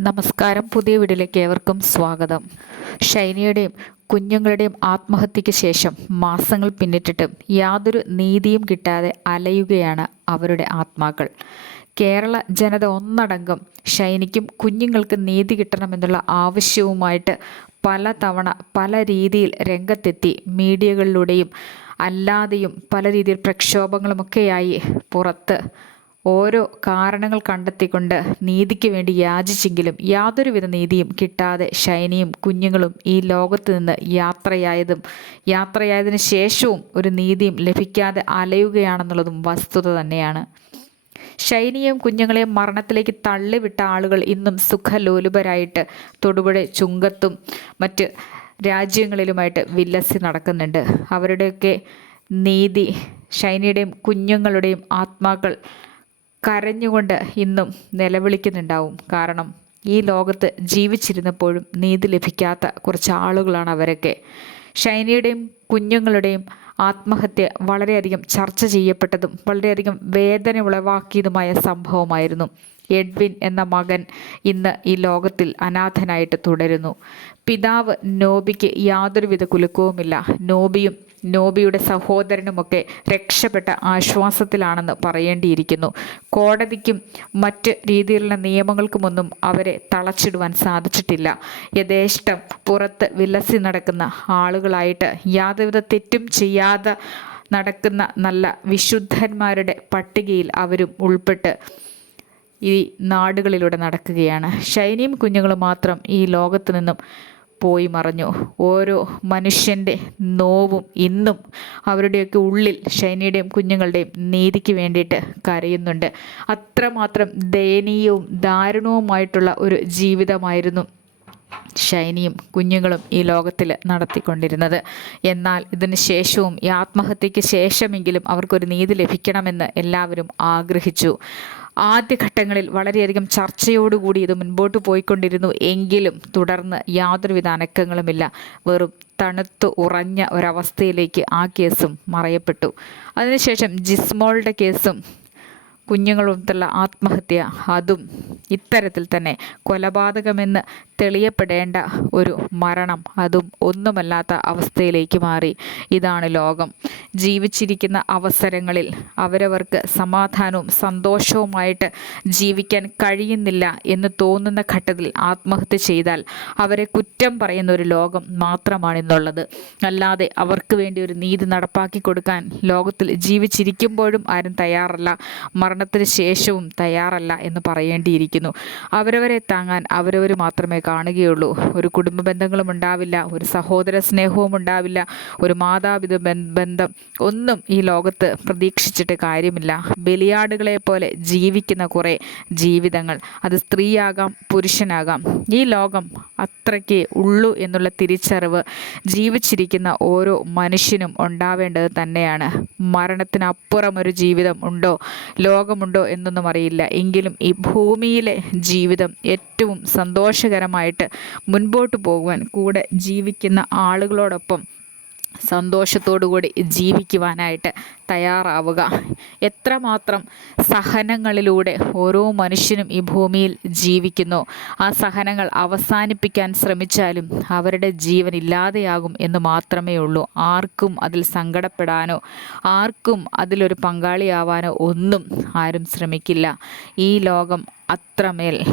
നമസ്കാരം. പുതിയ വീടിലേക്ക് ഏവർക്കും സ്വാഗതം. ഷൈനിയുടെയും കുഞ്ഞുങ്ങളുടെയും ആത്മഹത്യയ്ക്ക് ശേഷം മാസങ്ങൾ പിന്നിട്ടിട്ടും യാതൊരു നീതിയും കിട്ടാതെ അലയുകയാണ് അവരുടെ ആത്മാക്കൾ. കേരള ജനത ഒന്നടങ്കം ഷൈനിക്കും കുഞ്ഞുങ്ങൾക്ക് നീതി കിട്ടണമെന്നുള്ള ആവശ്യവുമായിട്ട് പല തവണ പല രീതിയിൽ രംഗത്തെത്തി മീഡിയകളിലൂടെയും അല്ലാതെയും പല രീതിയിൽ പ്രക്ഷോഭങ്ങളുമൊക്കെയായി പുറത്ത് ഓരോ കാരണങ്ങൾ കണ്ടെത്തിക്കൊണ്ട് നീതിക്ക് വേണ്ടി യാചിച്ചെങ്കിലും യാതൊരുവിധ നീതിയും കിട്ടാതെ ഷൈനിയും കുഞ്ഞുങ്ങളും ഈ ലോകത്ത് നിന്ന് യാത്രയായതും യാത്രയായതിനു ശേഷവും ഒരു നീതിയും ലഭിക്കാതെ അലയുകയാണെന്നുള്ളതും വസ്തുത തന്നെയാണ്. ശൈനിയും കുഞ്ഞുങ്ങളെയും മരണത്തിലേക്ക് തള്ളിവിട്ട ആളുകൾ ഇന്നും സുഖലോലുപരായിട്ട് തൊടുപുഴ ചുങ്കത്തും മറ്റ് രാജ്യങ്ങളിലുമായിട്ട് വില്ലസി നടക്കുന്നുണ്ട്. അവരുടെയൊക്കെ നീതി ഷൈനിയുടെയും കുഞ്ഞുങ്ങളുടെയും ആത്മാക്കൾ കരഞ്ഞുകൊണ്ട് ഇന്നും നിലവിളിക്കുന്നുണ്ടാവും. കാരണം ഈ ലോകത്ത് ജീവിച്ചിരുന്നപ്പോഴും നീതി ലഭിക്കാത്ത കുറച്ച് ആളുകളാണ് അവരൊക്കെ. ഷൈനിയുടെയും കുഞ്ഞുങ്ങളുടെയും ആത്മഹത്യ വളരെയധികം ചർച്ച ചെയ്യപ്പെട്ടതും വളരെയധികം വേദന ഉളവാക്കിയതുമായ സംഭവമായിരുന്നു. എഡ്വിൻ എന്ന മകൻ ഇന്ന് ഈ ലോകത്തിൽ അനാഥനായിട്ട് തുടരുന്നു. പിതാവ് നോബിക്ക് യാതൊരുവിധ കുലുക്കവുമില്ല. നോബിയും നോബിയുടെ സഹോദരനുമൊക്കെ രക്ഷപ്പെട്ട ആശ്വാസത്തിലാണെന്ന് പറയേണ്ടിയിരിക്കുന്നു. കോടതിക്കും മറ്റ് രീതിയിലുള്ള നിയമങ്ങൾക്കുമൊന്നും അവരെ തളച്ചിടുവാൻ സാധിച്ചിട്ടില്ല. യഥേഷ്ടം പുറത്ത് വിലസി നടക്കുന്ന ആളുകളായിട്ട് യാതൊരുവിധ തെറ്റും ചെയ്യാതെ നടക്കുന്ന നല്ല വിശുദ്ധന്മാരുടെ പട്ടികയിൽ അവരും ഉൾപ്പെട്ട് ഈ നാടുകളിലൂടെ നടക്കുകയാണ്. ഷൈനിയും കുഞ്ഞുങ്ങളും മാത്രം ഈ ലോകത്ത് നിന്നും പോയി മറഞ്ഞു. ഓരോ മനുഷ്യന്റെ നോവും ഇന്നും അവരുടെയൊക്കെ ഉള്ളിൽ ഷൈനിയുടെയും കുഞ്ഞുങ്ങളുടെയും നീതിക്ക് വേണ്ടിയിട്ട് കരയുന്നുണ്ട്. അത്രമാത്രം ദയനീയവും ദാരുണവുമായിട്ടുള്ള ഒരു ജീവിതമായിരുന്നു ഷൈനിയും കുഞ്ഞുങ്ങളും ഈ ലോകത്തിൽ നടത്തിക്കൊണ്ടിരുന്നത്. എന്നാൽ ഇതിന് ശേഷവും ഈ ആത്മഹത്യയ്ക്ക് ശേഷമെങ്കിലും അവർക്കൊരു നീതി ലഭിക്കണമെന്ന് എല്ലാവരും ആഗ്രഹിച്ചു. ആദ്യഘട്ടങ്ങളിൽ വളരെയധികം ചർച്ചയോടുകൂടി ഇത് മുൻപോട്ട് പോയിക്കൊണ്ടിരുന്നു. എങ്കിലും തുടർന്ന് യാതൊരുവിധ അനക്കങ്ങളുമില്ല. വെറും തണുത്ത് ഉറഞ്ഞ ഒരവസ്ഥയിലേക്ക് ആ കേസും മറയപ്പെട്ടു. അതിനുശേഷം ജിസ്മോളുടെ കേസും കുഞ്ഞുങ്ങളുമൊത്തുള്ള ആത്മഹത്യ. അതും ഇത്തരത്തിൽ തന്നെ കൊലപാതകമെന്ന് തെളിയപ്പെടേണ്ട ഒരു മരണം അതും ഒന്നുമല്ലാത്ത അവസ്ഥയിലേക്ക് മാറി. ഇതാണ് ലോകം. ജീവിച്ചിരിക്കുന്ന അവസരങ്ങളിൽ അവരവർക്ക് സമാധാനവും സന്തോഷവുമായിട്ട് ജീവിക്കാൻ കഴിയുന്നില്ല എന്ന് തോന്നുന്ന ഘട്ടത്തിൽ ആത്മഹത്യ ചെയ്താൽ അവരെ കുറ്റം പറയുന്ന ഒരു ലോകം മാത്രമാണ് ഇന്നുള്ളത് അല്ലാതെ അവർക്ക് വേണ്ടി ഒരു നീതി നടപ്പാക്കി കൊടുക്കാൻ ലോകത്തിൽ ജീവിച്ചിരിക്കുമ്പോഴും ആരും തയ്യാറല്ല. മരണത്തിന് ശേഷവും തയ്യാറല്ല എന്ന് പറയേണ്ടിയിരിക്കുന്നു. അവരവരെ താങ്ങാൻ അവരവർ മാത്രമേ കാണുകയുള്ളൂ. ഒരു കുടുംബ ബന്ധങ്ങളും ഉണ്ടാവില്ല ഒരു സഹോദര സ്നേഹവും ഉണ്ടാവില്ല ഒരു മാതാപിത ബന്ധം ഒന്നും ഈ ലോകത്ത് പ്രതീക്ഷിച്ചിട്ട് കാര്യമില്ല. ബലിയാടുകളെ പോലെ ജീവിക്കുന്ന കുറേ ജീവിതങ്ങൾ അത് സ്ത്രീയാകാം പുരുഷനാകാം. ഈ ലോകം അത്രയ്ക്ക് ഉള്ളൂ എന്നുള്ള തിരിച്ചറിവ് ജീവിച്ചിരിക്കുന്ന ഓരോ മനുഷ്യനും ഉണ്ടാവേണ്ടത് തന്നെയാണ്. മരണത്തിനപ്പുറം ഒരു ജീവിതം ഉണ്ടോ? ലോകമുണ്ടോ എന്നൊന്നും അറിയില്ല. എങ്കിലും ഈ ഭൂമിയിലെ ജീവിതം ഏറ്റവും സന്തോഷകരമായിട്ട് മുൻപോട്ട് പോകുവാൻ കൂടെ ജീവിക്കുന്ന ആളുകളോടൊപ്പം സന്തോഷത്തോടുകൂടി ജീവിക്കുവാനായിട്ട് തയ്യാറാവുക. എത്രമാത്രം സഹനങ്ങളിലൂടെ ഓരോ മനുഷ്യനും ഈ ഭൂമിയിൽ ജീവിക്കുന്നു. ആ സഹനങ്ങൾ അവസാനിപ്പിക്കാൻ ശ്രമിച്ചാലും അവരുടെ ജീവൻ ഇല്ലാതെയാകും എന്ന് മാത്രമേ ഉള്ളൂ. ആർക്കും അതിൽ സങ്കടപ്പെടാനോ ആർക്കും അതിലൊരു പങ്കാളിയാവാനോ ഒന്നും ആരും ശ്രമിക്കില്ല. ഈ ലോകം അത്രമേൽ